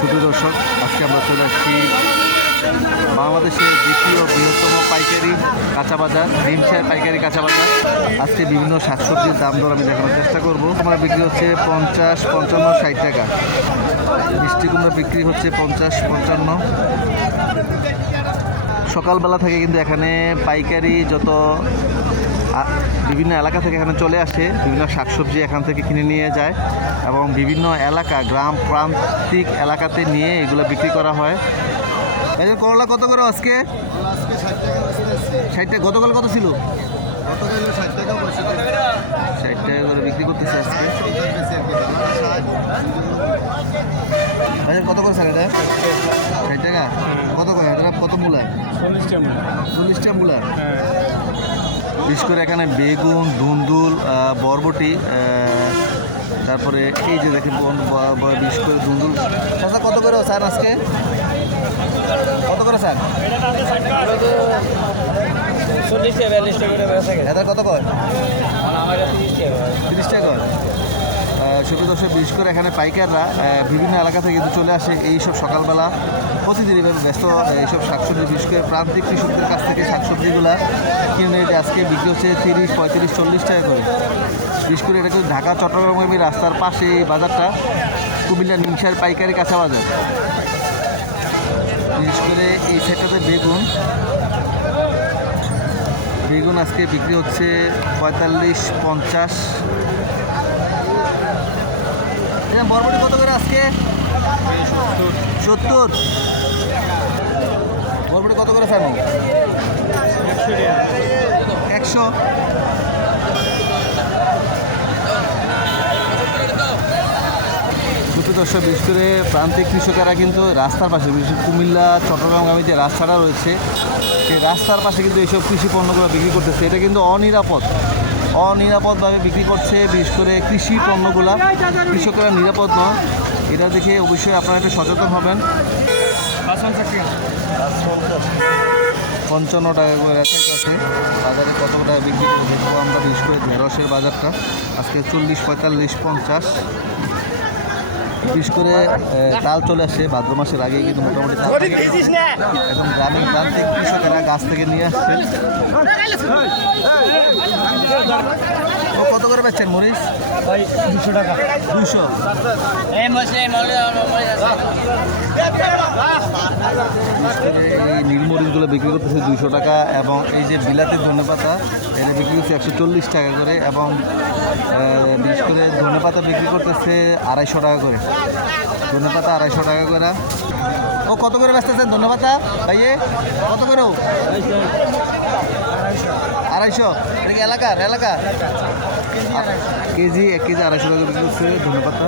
ছোট দর্শক, আজকে আমরা চলে আসছি বাংলাদেশের দ্বিতীয় বৃহত্তম পাইকারি কাঁচা বাজার ডিমশার পাইকারি কাঁচা বাজার। আজকে বিভিন্ন শাকসবজির দাম দর আমি দেখানোর চেষ্টা করব। আমরা বিক্রি হচ্ছে পঞ্চাশ, পঞ্চান্ন, ষাট টাকা। মিষ্টি কুমড়া বিক্রি হচ্ছে পঞ্চাশ, পঞ্চান্ন। সকালবেলা থেকে কিন্তু এখানে পাইকারি যত বিভিন্ন এলাকা থেকে এখানে চলে আসে বিভিন্ন শাকসবজি এখান থেকে কিনে নিয়ে যায় এবং বিভিন্ন এলাকা গ্রাম প্রান্তিক এলাকাতে নিয়ে এগুলো বিক্রি করা হয়। এই যে করলা কত করে আজকে? ষাট টাকা গতকাল কত ছিল? ষাট টাকা করে বিক্রি করতেছে আজকে। কত করে স্যার এটা? ষাট টাকা? কত করে? কত মূলা চল্লিশটা মূলা বিশেষ করে এখানে বেগুন ধুন্দুল বরবটি তারপরে এই যে দেখেন বিশেষ করে ধুন্দুল চাষা কত করে স্যার আজকে? কত করে স্যার? চল্লিশ টাকা বিয়াল্লিশ করে কত কয় তিরিশ টাকা। টাকা বিশেষ করে এখানে পাইকাররা বিভিন্ন এলাকা থেকে চলে আসে এইসব সকালবেলা। প্রতিদিন এভাবে ব্যস্ত এইসব শাকসবজি, বিশেষ করে প্রান্তিক কৃষকদের কাছ থেকে শাকসবজিগুলা কিনে আজকে বিক্রি হচ্ছে তিরিশ, পঁয়ত্রিশ, চল্লিশ টাকা করে। বিশেষ করে এটা কিন্তু ঢাকা চট্টগ্রামের রাস্তার পাশে এই বাজারটা, কুমিল্লা নিমসার পাইকারি কাঁচা বাজার। বিশেষ করে এই সাইডটাতে বেগুন। বেগুন আজকে বিক্রি হচ্ছে পঁয়তাল্লিশ, পঞ্চাশ। এটা বরবটি কত করে আজকে? সত্তর। বরবটি কত করে ফেলো একশো। দর্শক বিশেষ করে প্রান্তিক কৃষকেরা কিন্তু রাস্তার পাশে, বিশেষ কুমিল্লা চট্টগ্রামগামী যে রাস্তাটা রয়েছে। সেই রাস্তার পাশে কিন্তু এইসব কৃষি পণ্যগুলো বিক্রি করতেছে। এটা কিন্তু অনিরাপদ। অনিরাপদভাবে বিক্রি করছে বিশেষ করে কৃষি পণ্যগুলা। কৃষকেরা নিরাপদ নয়। এটা দেখে অবশ্যই আপনারা একটু সচেতন হবেন। পঞ্চান্ন টাকা করে রেখাইতে আছে। বাজারে কত টাকা বিক্রি করে দেখব আমরা বিশেষ করে ঢেঁড়সের বাজারটা। আজকে চল্লিশ পঁয়তাল্লিশ পঞ্চাশ। বিশেষ করে তাল চলে আসছে ভাদ্র মাসের আগে কিন্তু মোটামুটি থেকে। একদম গ্রামীণ প্রান্তিক কৃষকেরা গাছ থেকে নিয়ে আসছে। কত করে বেচছেন মরিচ ভাই দুশো টাকা। দুশো? এই নীলমরিচগুলো বিক্রি করতেছে দুশো টাকা এবং এই যে বিলাতি ধনে পাতা এটা বিক্রি করছে একশো চল্লিশ টাকা করে এবং বিশেষ করে ধনে পাতা বিক্রি করতেছে আড়াইশো টাকা করে। ধনে পাতা আড়াইশো টাকা করে। ও কত করে বেচতেছেন ধন্যবাদ ভাইয়ে কত করে? আড়াইশো। এটা কি এলাকার? এলাকার? কেজি এক কেজি আড়াইশো টাকা বিক্রি করছে। ধনে পাতা